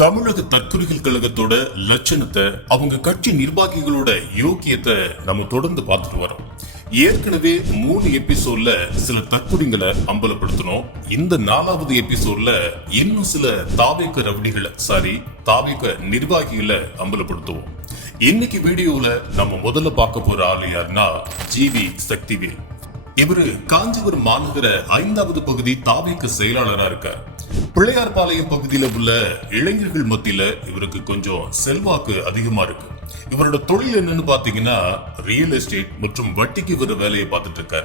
தமிழக தற்கொலைகள் கழகத்தோட லட்சணத்தை அவங்க கட்சி நிர்வாகிகளோட யோக்கியத்தை நம்ம தொடர்ந்து பார்த்துட்டு வரோம். ஏற்கனவே மூணு எபிசோட்ல சில தற்கொலைகளை அம்பலப்படுத்தணும் இந்த நாலாவது எபிசோட்ல இன்னும் சில தாவேக்க ரவுடிகளை சாரி தாவேக்க நிர்வாகிகளை அம்பலப்படுத்துவோம். இன்னைக்கு வீடியோல நம்ம முதல்ல பார்க்க போற ஆளு யாருன்னா ஜிவி சக்திவேல். இவரு காஞ்சிபுரம் மாநகர ஐந்தாவது பகுதி தாவேக்க செயலாளரா இருக்கார். பிள்ளையார்பாளையம் பகுதியில உள்ள இளைஞர்கள் மத்தியில இவருக்கு கொஞ்சம் செல்வாக்கு அதிகமா இருக்கு. இவரோட தொழில் என்னன்னு பாத்தீங்கன்னா ரியல் எஸ்டேட் மற்றும் வட்டிக்கு இவர் வேலையை பார்த்துட்டு இருக்காரு.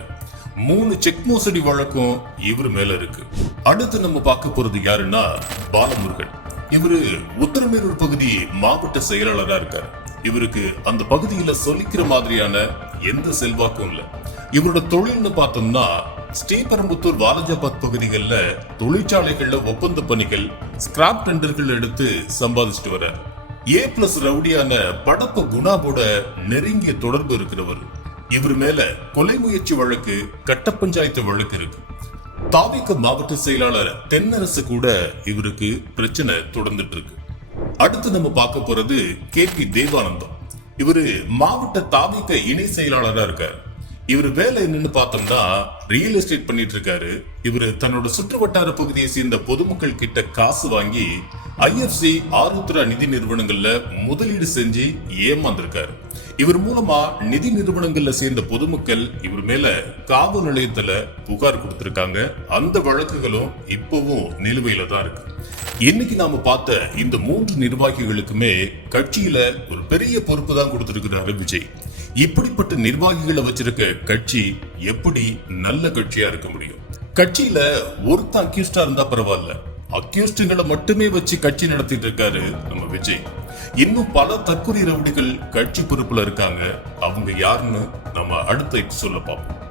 மூணு செக் மோசடி வழக்கம் இவர் மேல இருக்கு. அடுத்து நம்ம பார்க்க போறது யாருன்னா பாலமுருகன். இவரு உத்தரமேரூர் பகுதி மாவட்ட செயலாளரா இருக்காரு. இவருக்கு அந்த பகுதியில சொல்லிக்கிற மாதிரியான எந்த செல்வாக்கும் இல்லை. இவரோட தொழில்னு பார்த்தோம்னா ஸ்ரீபெரும்புத்தூர் வாலஜாபாத் பகுதிகளில் தொழிற்சாலைகள்ல ஒப்பந்த பணிகள் ஸ்கிராப் டெண்டர்கள் எடுத்து சம்பாதிச்சுட்டு வர. ஏ பிளஸ் ரவுடியான படப்ப குணாவோட நெருங்கிய தொடர்பு இருக்கிறவர். இவர் மேல கொலை முயற்சி வழக்கு கட்ட பஞ்சாயத்து வழக்கு இருக்கு. தாவிக மாவட்ட செயலாளர் தென்னரசு கூட இவருக்கு பிரச்சனை தொடர்ந்துட்டு இருக்கு. அடுத்து நம்ம பார்க்க போறது கே பி தேவானந்தம். இவரு மாவட்ட தாவிக்க இணை செயலாளரா இருக்காரு. இவர் வேலை என்னன்னு பார்த்தோம்னா ரியல் எஸ்டேட் பண்ணிட்டு இருக்காரு. இவரு தன்னோட சுற்று வட்டார பகுதியை சேர்ந்த பொதுமக்கள் கிட்ட காசு வாங்கி ஐஎஃப்சி ஆருத்ரா நிதி நிறுவனங்கள்ல முதலீடு செஞ்சு ஏமாந்திருக்காரு. இவர் மூலமா நிதி நிறுவனங்கள்ல சேர்ந்த பொதுமக்கள் இவர் மேல காவல் நிலையத்துல புகார் கொடுத்திருக்காங்க. அந்த வழக்குகளும் இப்பவும் நிலுவையில தான் இருக்கு. இன்னைக்கு நாம பார்த்த இந்த மூன்று நிர்வாகிகளுக்குமே கட்சியில ஒரு பெரிய பொறுப்பு தான் கொடுத்திருக்கிறாரு விஜய். இப்படிப்பட்ட நிர்வாகிகளை வச்சிருக்க கட்சி எப்படி நல்ல கட்சியா இருக்க முடியும்? கட்சியில ஒருத்தன் அக்யூஸ்டா இருந்தா பரவாயில்ல. அக்யூஸ்டுகளை மட்டுமே வச்சு கட்சி நடத்திட்டு இருக்காரு நம்ம விஜய். இன்னும் பல தற்கொலை ரவுடிகள் கட்சி பொறுப்புல இருக்காங்க. அவங்க யாருன்னு நம்ம அடுத்த சொல்ல பார்ப்போம்.